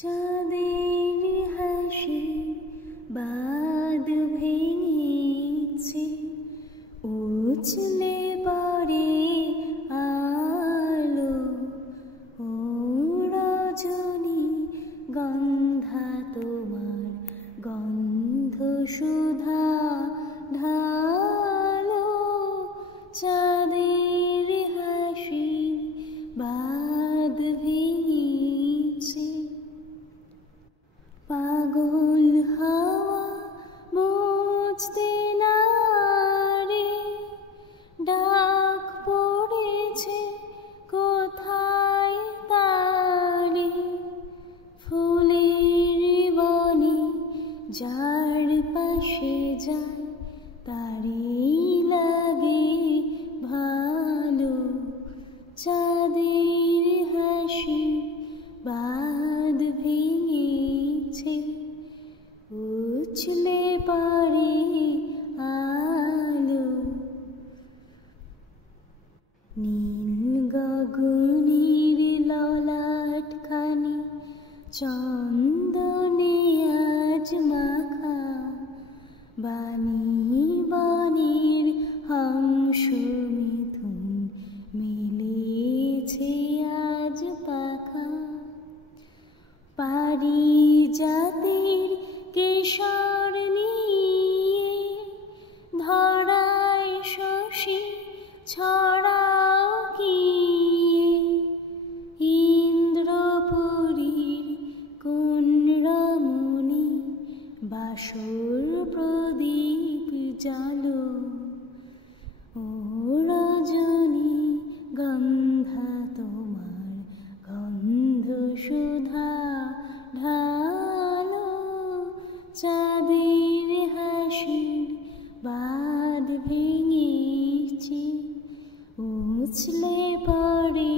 চাঁদের হাসি বাদ ভেঙেছে, উছলে পড়ে আলো। ও রজনী গন্ধা তোমার গন্ধ সুধা ঢালো। চাঁদের হাসি বাদ ভেঙেছে, পাগল হাওয়া বুঝতে না রে, ডাক পড়েছে কোথায় তারে। ফুলের বনে যার পাশে যায় তারই লাগে ভালো। চাঁদের হাসি বাদ ভেঙেছে, উছলে পড়ে আলো। নীল গগনের ললাট খানি চন্দনে আজ মাখা, বানি বনের হংস মিথুন মিলেছে আজ পাখা। পারিজাতের কেশর নিয়ে ধরায় শশী ছড়াও গিয়ে। ইন্দ্রপুরীর কোন রমণী বাসর প্রদীপ জালো। ও রজনী গন্ধা তোমার গন্ধ সুধা ঢালো। চাঁদের হাসির বাদ ভেঙেছে, উছলে পড়ে